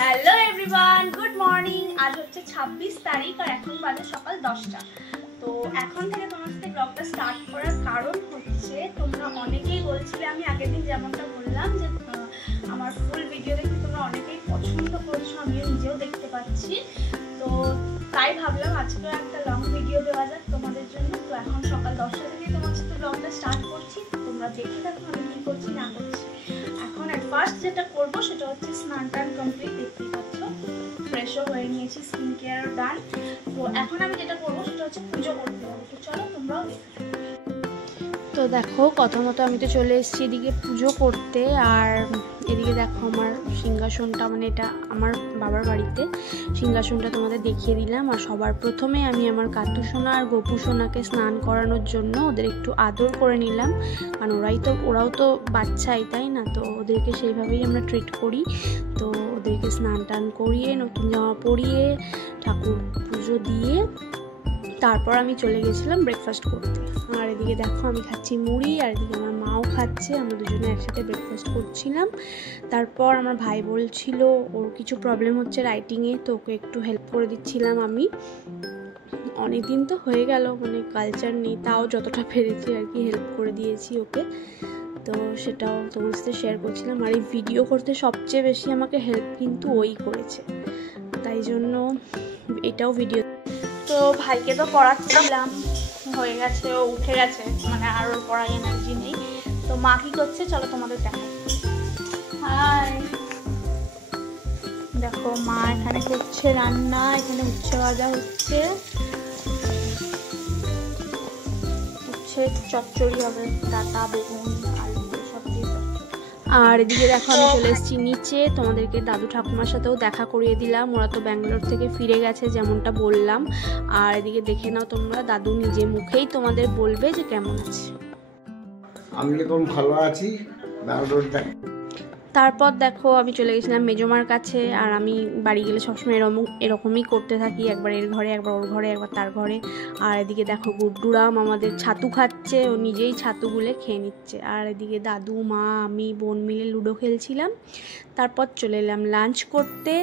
Hello everyone, good morning. আজ হচ্ছে 26 তারিখ আর এখন বাজে সকাল 10টা। তো এখন থেকে তোমার সাথে ব্লগটা স্টার্ট করার কারণ হচ্ছে তোমরা অনেকেই বলছিলে, আমি আগের দিন যেমনটা বললাম যে আমার ফুল ভিডিও দেখতে তোমরা অনেকেই পছন্দ করছো, আমিও নিজেও দেখতে পাচ্ছি। তো তাই ভাবলাম আজকেও একটা লং ভিডিও দেওয়া যাক তোমাদের জন্য। তো এখন সকাল 10টা থেকে তোমার সাথে ব্লগটা স্টার্ট করছি, তোমরা দেখে থাকো আমি কী করছি না করছি। এখন অ্যাট ফার্স্ট যেটা করবো সেটা হচ্ছে স্নান টান কমপ্লিট, দেখতেই পাচ্ছ ফ্রেশও হয়ে নিয়েছি, স্কিন কেয়ার ডান। তো এখন আমি যেটা করবো সেটা হচ্ছে পুজো করতে যাবো। তো চলো তোমরাও দেখো। তো দেখো কথা মতো আমি তো চলে এসেছি এদিকে পুজো করতে। আর এদিকে দেখো আমার সিংহাসনটা, মানে এটা আমার বাবার বাড়িতে সিংহাসনটা তোমাদের দেখিয়ে দিলাম। আর সবার প্রথমে আমি আমার কাতু সোনা আর গপু সোনাকে স্নান করানোর জন্য ওদের একটু আদর করে নিলাম, কারণ ওরাও তো বাচ্চাই, তাই না? তো ওদেরকে সেইভাবেই আমরা ট্রিট করি। তো ওদেরকে স্নান টান করিয়ে নতুন জামা পরিয়ে ঠাকুর পুজো দিয়ে তারপর আমি চলে গেছিলাম ব্রেকফাস্ট করতে। আর এদিকে দেখো আমি খাচ্ছি মুড়ি, আর এদিকে আমার মাও খাচ্ছে, আমরা দুজনে একসাথে ব্রেকফাস্ট করছিলাম। তারপর আমার ভাই বলছিল ওর কিছু প্রবলেম হচ্ছে রাইটিংয়ে, তো ওকে একটু হেল্প করে দিচ্ছিলাম আমি। অনেক দিন তো হয়ে গেল, মানে কালচার নেই, তাও যতটা পেরেছি আর কি হেল্প করে দিয়েছি ওকে। তো সেটাও তোমার সাথে শেয়ার করছিলাম। আর এই ভিডিও করতে সবচেয়ে বেশি আমাকে হেল্প কিন্তু ওই করেছে, তাই জন্য এটাও ভিডিও। তো ভাইকে তো পড়াচ্ছিলাম, হয়ে গেছে, ও উঠে গেছে, মানে আর ওর পড়ার এনার্জি নেই। তো মা কি করছে চলো তোমাদের দেখাই। হাই, দেখো মা এখানে করছে রান্না, এখানে উচ্ছে ভাজা হচ্ছে, উচ্ছে চচ্চড়ি হবে, ডাটা বেগুন আলু সব দিয়ে। আর এদিকে দেখো আমি চলে এসেছি নিচে, তোমাদেরকে দাদু ঠাকুমার সাথেও দেখা করিয়ে দিলাম। ওরা তো ব্যাঙ্গালোর থেকে ফিরে গেছে যেমনটা বললাম। আর এদিকে দেখে নাও তোমরা, দাদু নিজে মুখেই তোমাদের বলবে যে কেমন আছে। আমি এখন ভালো আছি। তারপর দেখো আমি চলে গেছিলাম মেজমার কাছে। আর আমি বাড়ি গেলে সবসময় এরকমই করতে থাকি, একবার এর ঘরে একবার ওর ঘরে একবার তার ঘরে। আর এদিকে দেখো গুড্ডুরাম আমাদের ছাতু খাচ্ছে, ও নিজেই ছাতুগুলো খেয়ে নিচ্ছে। আর এদিকে দাদু মা আমি বোন মিলে লুডো খেলছিলাম। তারপর চলে এলাম লাঞ্চ করতে।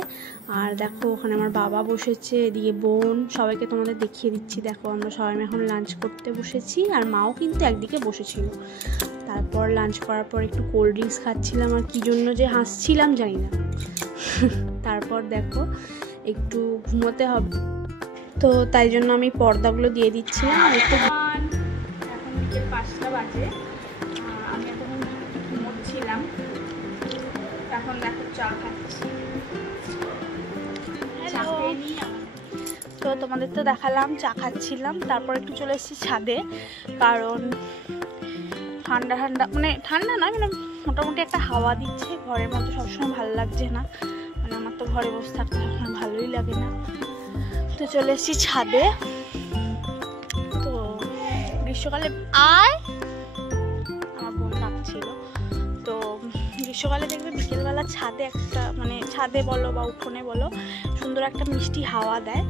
আর দেখো ওখানে আমার বাবা বসেছে, এদিকে বোন, সবাইকে তোমাদের দেখিয়ে দিচ্ছি। দেখো আমরা সবাই এখন লাঞ্চ করতে বসেছি, আর মাও কিন্তু একদিকে বসেছিল। তারপর লাঞ্চ করার পর একটু কোল্ড ড্রিঙ্কস খাচ্ছিলাম, আর কী জন্য যে হাসছিলাম জানি না। তারপর দেখো একটু ঘুমোতে হবে, তো তাই জন্য আমি পর্দাগুলো দিয়ে দিচ্ছিলাম একটু। এখন বিকেল 5টা বাজে, আমি এখন ঘুমোচ্ছিলাম, এখন দেখো চা খাচ্ছি। তো তোমাদের তো দেখালাম চা খাচ্ছিলাম, তারপর একটু চলে এসেছি ছাদে, কারণ ঠান্ডা ঠান্ডা, মানে ঠান্ডা নয়, মানে মোটামুটি একটা হাওয়া দিচ্ছে। ঘরের মধ্যে সবসময় ভালো লাগছে না, মানে আমার তো ঘরে বসে থাকতে সবসময় ভালোই লাগে না। তো চলে এসেছি ছাদে। তো গ্রীষ্মকালে আমার বোন ডাকছিল। তো গ্রীষ্মকালে দেখবে বিকেলবেলা ছাদে একটা, মানে ছাদে বলো বা উঠোনে বলো, সুন্দর একটা মিষ্টি হাওয়া দেয়।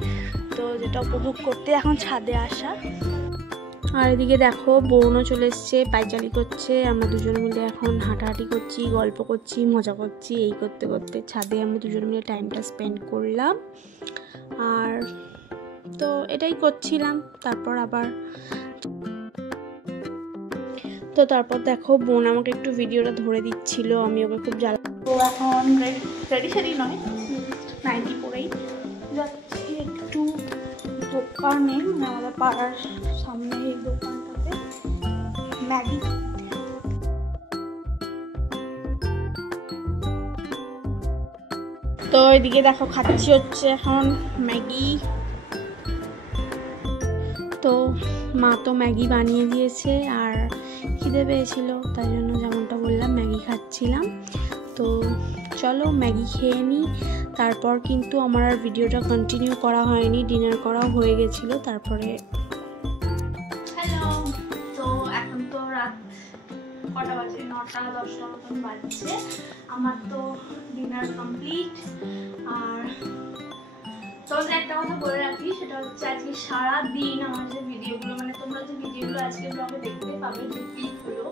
তো যেটা উপভোগ করতে এখন ছাদে আসা। আর এদিকে দেখো বোনও চলে এসছে, পায়চারি করছে। আমরা দুজন মিলে এখন হাঁটাহাঁটি করছি, গল্প করছি, মজা করছি। এই করতে করতে ছাদে আমরা দুজন মিলে টাইমটা স্পেন্ড করলাম। আর তো এটাই করছিলাম। তারপর দেখো বোন আমাকে একটু ভিডিওটা ধরে দিচ্ছিল, আমি ওকে খুব জ্বালা। তো এখন রেডি নয়, নাইটি পরেই যাচ্ছি একটু দোকানে, মানে আমাদের পাড়ার সামনে এই দোকানটাতে ম্যাগি। তো এদিকে দেখো খাচ্ছি হচ্ছে এখন ম্যাগি। তো মা তো ম্যাগি বানিয়ে দিয়েছে, আর খিদে পেয়েছিল, তাই জন্য যেমনটা বললাম ম্যাগি খাচ্ছিলাম। তো চলো ম্যাগি খেয়ে নিই। তারপর কিন্তু আমার আর ভিডিওটা কন্টিনিউ করা হয়নি, ডিনার করাও হয়ে গেছিলো। তারপরে হ্যালো, তো এখন তো রাত কটা বাজে, 9টা 10টা মতন বাজছে। আমার তো ডিনার কমপ্লিট, আর তোমাদের একটা কথা বলে রাখি, সেটা হচ্ছে আজকে সারাদিন আমার যে ভিডিওগুলো, মানে তোমরা যে ভিডিওগুলো আজকে ব্লগে দেখতে পাবে, যে ক্লিপগুলো,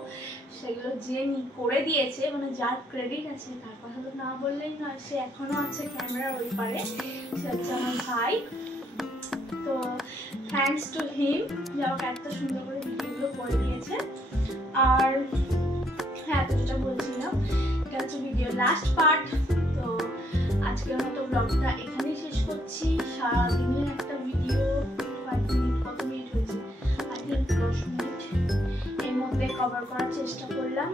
সেগুলো যে করে দিয়েছে, মানে যার ক্রেডিট আছে, তার কথা তো না বললেই নয়, সে এখনো আছে ক্যামেরার ওই পারে, সে হচ্ছে আমার ভাই। তো থ্যাঙ্কস টু হিম, যে আমাকে এত সুন্দর করে ভিডিওগুলো করে দিয়েছে। আর হ্যাঁ, তো যেটা বলছিলাম, এটা হচ্ছে ভিডিও লাস্ট পার্ট। তো আজকের মতো ব্লগটা এখানেই শেষ করছি। সারাদিনের একটা ভিডিও, 5 মিনিট, কত মিনিট হয়েছে, আই থিঙ্ক 10 মিনিট এর মধ্যে কভার করার চেষ্টা করলাম।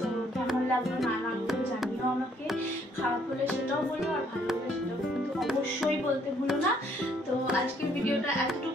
তো কেমন লাগলো না লাগলো জানিও আমাকে, খারাপ হলে সেটাও বলো, আর ভালো হলে সেটাও কিন্তু অবশ্যই বলতে ভুলো না। তো আজকের ভিডিওটা এতটুকু